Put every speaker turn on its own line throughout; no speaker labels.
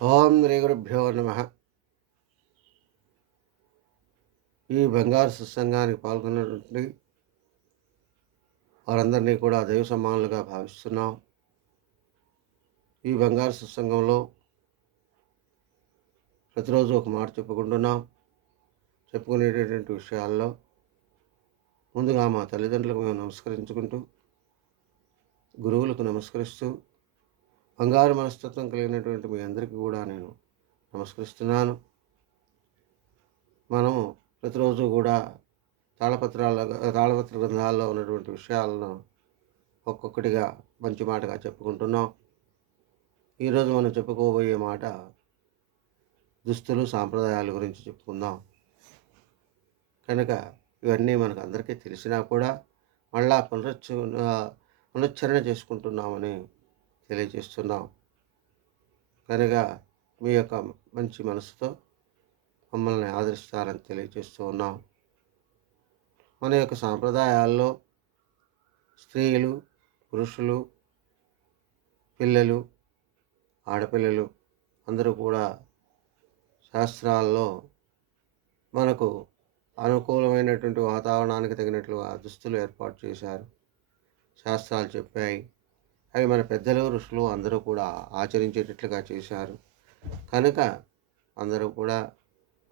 ఓం శ్రీ గురుభ్యో నమ. ఈ బంగారు సత్సంగానికి పాల్గొన్నటువంటి వారందరినీ కూడా దైవ సమానులుగా భావిస్తున్నాం. ఈ బంగారు సత్సంగంలో ప్రతిరోజు ఒక మాట చెప్పుకుంటున్నాం. చెప్పుకునేటటువంటి విషయాల్లో ముందుగా మా తల్లిదండ్రులకు మేము నమస్కరించుకుంటూ గురువులకు నమస్కరిస్తూ బంగారు మనస్తత్వం కలిగినటువంటి మీ అందరికీ కూడా నేను నమస్కరిస్తున్నాను. మనము ప్రతిరోజు కూడా తాళపత్రాల తాళపత్ర గ్రంథాల్లో ఉన్నటువంటి విషయాలను ఒక్కొక్కటిగా మంచి మాటగా చెప్పుకుంటున్నాం. ఈరోజు మనం చెప్పుకోబోయే మాట దుస్తులు సాంప్రదాయాల గురించి చెప్పుకుందాం. కనుక ఇవన్నీ మనకు అందరికీ తెలిసినా కూడా మళ్ళా పునరుచ్చ పునశ్చరణ చేసుకుంటున్నామని తెలియజేస్తున్నాం కనుక మీ యొక్క మంచి మనసుతో మమ్మల్ని ఆదరిస్తారని తెలియజేస్తూ ఉన్నాం. మన యొక్క సాంప్రదాయాల్లో స్త్రీలు పురుషులు పిల్లలు ఆడపిల్లలు అందరూ కూడా శాస్త్రాల్లో మనకు అనుకూలమైనటువంటి వాతావరణానికి తగినట్లుగా దుస్తులు ఏర్పాటు చేశారు. శాస్త్రాలు చెప్పాయి. అవి మన పెద్దలు ఋషులు అందరూ కూడా ఆచరించేటట్లుగా చేశారు. కనుక అందరూ కూడా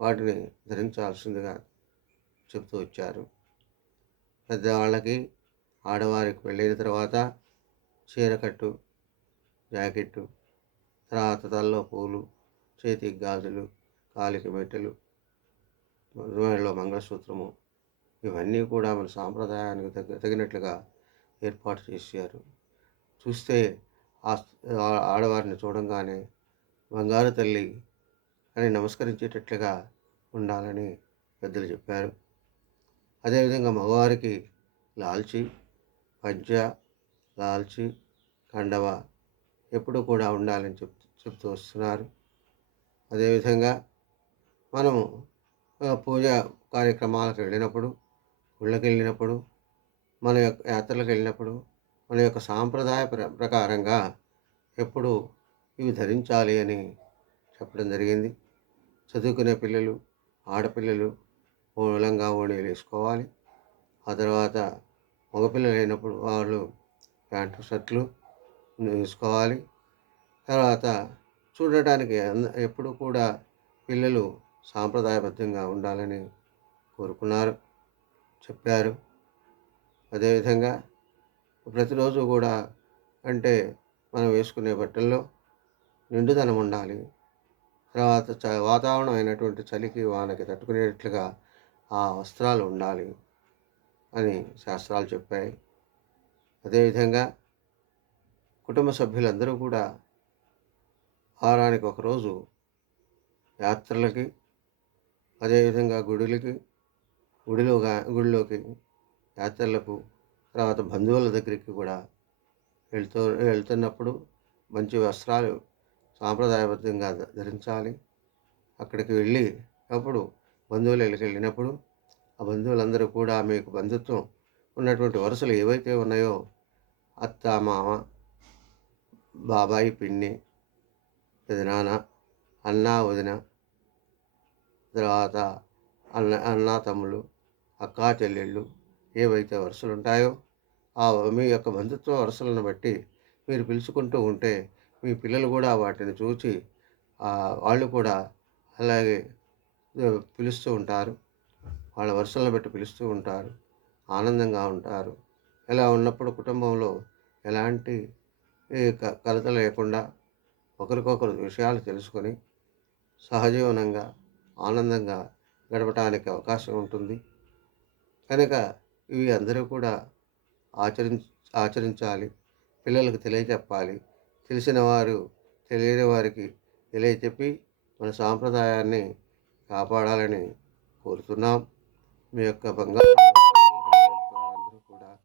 వాటిని ధరించాల్సిందిగా చెబుతూ వచ్చారు. పెద్దవాళ్ళకి ఆడవారికి వెళ్ళిన తర్వాత చీరకట్టు జాకెట్టు తర్వాత తల్లో పూలు చేతికి గాజులు కాలికి మెట్టెలు మెడలో మంగళసూత్రము ఇవన్నీ కూడా మన సాంప్రదాయానికి తగ్గ తగినట్లుగా ఏర్పాటు చేశారు. చూస్తే ఆ ఆడవారిని చూడంగానే బంగారు తల్లి అని నమస్కరించేటట్లుగా ఉండాలని పెద్దలు చెప్పారు. అదేవిధంగా మగవారికి లాల్చి పంచ లాల్చి కండవ ఎప్పుడు కూడా ఉండాలని చెప్ చెప్తూ వస్తున్నారు. అదేవిధంగా మనము పూజ కార్యక్రమాలకు వెళ్ళినప్పుడు గుళ్ళకి వెళ్ళినప్పుడు మన యొక్క యాత్రలకు వెళ్ళినప్పుడు మన యొక్క సాంప్రదాయ ప్ర ప్రకారంగా ఎప్పుడు ఇవి ధరించాలి అని చెప్పడం జరిగింది. చదువుకునే పిల్లలు ఆడపిల్లలు మూలంగా ఓణీలు వేసుకోవాలి. ఆ తర్వాత మగపిల్లలు అయినప్పుడు వాళ్ళు ప్యాంటు షర్ట్లు వేసుకోవాలి. తర్వాత చూడటానికి అంద- ఎప్పుడు కూడా పిల్లలు సాంప్రదాయబద్ధంగా ఉండాలని కోరుకున్నారు చెప్పారు. అదేవిధంగా ప్రతిరోజు కూడా అంటే మనం వేసుకునే బట్టల్లో నిండుదనం ఉండాలి. తర్వాత చ వాతావరణం అయినటువంటి చలికి వానకి తట్టుకునేటట్లుగా ఆ వస్త్రాలు ఉండాలి అని శాస్త్రాలు చెప్పాయి. అదేవిధంగా కుటుంబ సభ్యులందరూ కూడా వారానికి ఒకరోజు యాత్రలకి అదేవిధంగా గుడులకి గుడిలో గుడిలోకి యాత్రలకు తర్వాత బంధువుల దగ్గరికి కూడా వెళ్తూ వెళ్తున్నప్పుడు మంచి వస్త్రాలు సాంప్రదాయబద్ధంగా ధరించాలి. అక్కడికి వెళ్ళి అప్పుడు బంధువుల ఇళ్ళకి వెళ్ళినప్పుడు ఆ బంధువులందరూ కూడా మీకు బంధుత్వం ఉన్నటువంటి వరుసలు ఏవైతే ఉన్నాయో అత్త మామ బాబాయి పిన్ని పెదనాన్న అన్న వదిన తర్వాత అన్న అన్న తమ్ముళ్ళు అక్కా చెల్లెళ్ళు ఏవైతే వరుసలు ఉంటాయో ఆ మీ యొక్క బంధుత్వ వరుసలను బట్టి మీరు పిలుచుకుంటూ ఉంటే మీ పిల్లలు కూడా వాటిని చూచి వాళ్ళు కూడా అలాగే పిలుస్తూ ఉంటారు. వాళ్ళ వరుసలను బట్టి పిలుస్తూ ఉంటారు. ఆనందంగా ఉంటారు. ఇలా ఉన్నప్పుడు కుటుంబంలో ఎలాంటి క- కలత లేకుండా ఒకరికొకరు విషయాలు తెలుసుకొని సహజీవనంగా ఆనందంగా గడపడానికి అవకాశం ఉంటుంది. కనుక ఇవి అందరూ కూడా ఆచరి ఆచరించాలి. పిల్లలకు తెలియచెప్పాలి. తెలిసిన వారు తెలియని వారికి తెలియచెప్పి మన సాంప్రదాయాన్ని కాపాడాలని కోరుతున్నాం. మీ యొక్క బంగారు అందరూ కూడా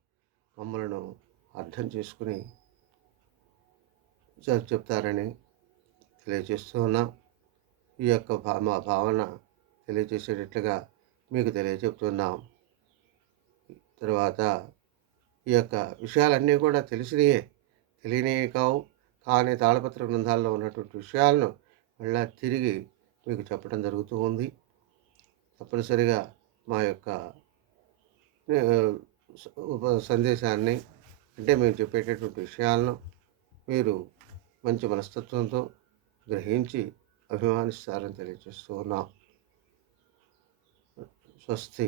మమ్మలను అర్థం చేసుకుని చెప్తారని తెలియజేస్తూ ఉన్నాం. ఈ యొక్క భా మా భావన తెలియజేసేటట్లుగా మీకు తెలియజెప్తున్నాం తర్వాత ఈ యొక్క విషయాలన్నీ కూడా తెలిసినయే తెలియనివి కావు. కానీ తాళపత్ర గ్రంథాల్లో ఉన్నటువంటి విషయాలను మళ్ళా తిరిగి మీకు చెప్పడం జరుగుతూ ఉంది. తప్పనిసరిగా మా యొక్క సందేశాన్ని అంటే మేము చెప్పేటటువంటి విషయాలను మీరు మంచి మనస్తత్వంతో గ్రహించి అభిమానిస్తారని తెలియజేస్తూ ఉన్నాం. స్వస్తి.